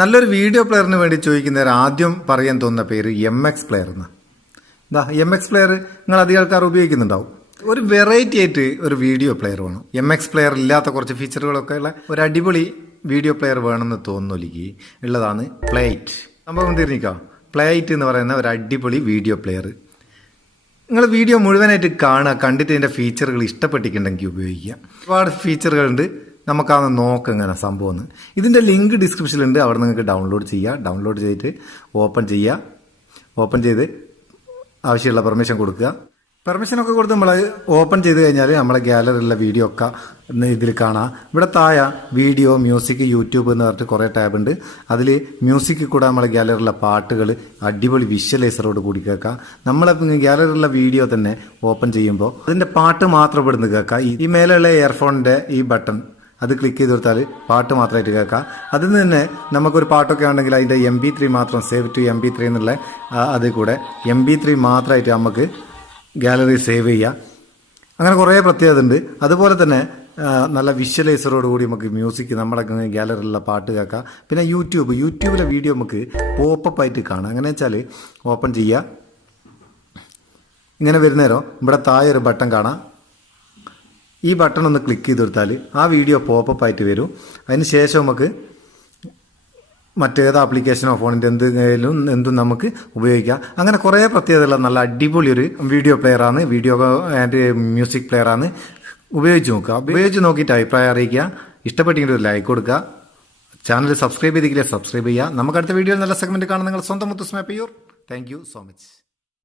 നല്ലൊരു വീഡിയോ പ്ലെയറിന് വേണ്ടി ചോദിക്കുന്നവർ ആദ്യം പറയാൻ തോന്നുന്ന പേര് MX പ്ലെയർ എന്ന്. MX പ്ലെയർ നിങ്ങൾ അധികം ആൾക്കാർ ഉപയോഗിക്കുന്നുണ്ടാവും. ഒരു വെറൈറ്റി ആയിട്ട് ഒരു വീഡിയോ പ്ലെയർ വേണം. MX പ്ലെയർ ഇല്ലാത്ത കുറച്ച് ഫീച്ചറുകളൊക്കെ ഉള്ള ഒരു അടിപൊളി വീഡിയോ പ്ലെയർ വേണമെന്ന് തോന്നുന്നില്ലെങ്കിൽ ഉള്ളതാണ് പ്ലേറ്റ്. സംഭവം തീർന്നിക്കാം. പ്ലേറ്റ് എന്ന് പറയുന്ന ഒരു അടിപൊളി വീഡിയോ പ്ലെയർ. നിങ്ങൾ വീഡിയോ മുഴുവനായിട്ട് കാണുക, കണ്ടിട്ട് ഇതിൻ്റെ ഫീച്ചറുകൾ ഇഷ്ടപ്പെട്ടിട്ടുണ്ടെങ്കിൽ ഉപയോഗിക്കുക. ഒരുപാട് ഫീച്ചറുകളുണ്ട്, നമുക്കതൊന്ന് നോക്കാം എങ്ങനെ സംഭവം. ഇതിൻ്റെ ലിങ്ക് ഡിസ്ക്രിപ്ഷനിലുണ്ട്, അവിടെ നിങ്ങൾക്ക് ഡൗൺലോഡ് ചെയ്യുക. ഡൗൺലോഡ് ചെയ്തിട്ട് ഓപ്പൺ ചെയ്ത് ആവശ്യമുള്ള പെർമിഷൻ കൊടുക്കുക. പെർമിഷനൊക്കെ കൊടുത്ത് നമ്മൾ ഓപ്പൺ ചെയ്ത് കഴിഞ്ഞാൽ നമ്മളെ ഗാലറിയിലുള്ള വീഡിയോ ഒക്കെ ഇതിൽ കാണാം. ഇവിടെ താഴെ വീഡിയോ, മ്യൂസിക്, യൂട്യൂബ് എന്ന് പറഞ്ഞിട്ട് കുറേ ടാബ് ഉണ്ട്. അതിൽ മ്യൂസിക് കൂടെ നമ്മളെ ഗാലറിയിലുള്ള പാട്ടുകൾ അടിപൊളി വിഷ്വലൈസറോട് കൂടി കേൾക്കാം. നമ്മളെ ഗാലറിയിലുള്ള വീഡിയോ തന്നെ ഓപ്പൺ ചെയ്യുമ്പോൾ അതിൻ്റെ പാട്ട് മാത്രം ഇവിടുന്ന് കേൾക്കാം. ഈ മേലെയുള്ള ഇയർഫോണിൻ്റെ ഈ ബട്ടൺ അത് ക്ലിക്ക് ചെയ്ത് കൊടുത്താൽ പാട്ട് മാത്രമായിട്ട് കേൾക്കാം. അതിൽ നിന്ന് തന്നെ നമുക്കൊരു പാട്ടൊക്കെ ഉണ്ടെങ്കിൽ അതിൻ്റെ MP3 മാത്രം സേവ് ടു MP3 എന്നുള്ള അതിൽ കൂടെ MP3 മാത്രമായിട്ട് നമുക്ക് ഗാലറി സേവ് ചെയ്യുക. അങ്ങനെ കുറേ പ്രത്യേകത ഉണ്ട്. അതുപോലെ തന്നെ നല്ല വിഷ്വലൈസറോട് കൂടി നമുക്ക് മ്യൂസിക് നമ്മുടെ ഗാലറിയിലുള്ള പാട്ട് കേൾക്കാം. പിന്നെ യൂട്യൂബിലെ വീഡിയോ നമുക്ക് പോപ്പപ്പ് ആയിട്ട് കാണാം. അങ്ങനെ വെച്ചാൽ ഓപ്പൺ ചെയ്യുക. ഇങ്ങനെ വരുന്നേരം ഇവിടെ താഴെ ഒരു ബട്ടൺ കാണാം. ഈ ബട്ടൺ ഒന്ന് ക്ലിക്ക് ചെയ്ത് കൊടുത്താൽ ആ വീഡിയോ പോപ്പപ്പ് ആയിട്ട് വരും. അതിന് ശേഷം നമുക്ക് മറ്റേത് ആപ്ലിക്കേഷനോ ഫോണിൻ്റെ എന്തും നമുക്ക് ഉപയോഗിക്കാം. അങ്ങനെ കുറേ പ്രത്യേകതയുള്ള നല്ല അടിപൊളി ഒരു വീഡിയോ പ്ലെയറാണ്, വീഡിയോ ആൻഡ് മ്യൂസിക് പ്ലെയറാണ്. ഉപയോഗിച്ച് നോക്കുക. ഉപയോഗിച്ച് നോക്കിയിട്ട് അഭിപ്രായം അറിയിക്കുക. ഇഷ്ടപ്പെട്ടെങ്കിൽ ഒരു ലൈക്ക് കൊടുക്കുക. ചാനൽ സബ്സ്ക്രൈബ് ചെയ്തിട്ടില്ലേ സബ്സ്ക്രൈബ് ചെയ്യുക. നമുക്ക് അടുത്ത വീഡിയോയിൽ നല്ല സെഗ്മെൻറ്റ് കാണാൻ നിങ്ങൾ സ്വന്തം Muthus Meppayur. Thank you so much.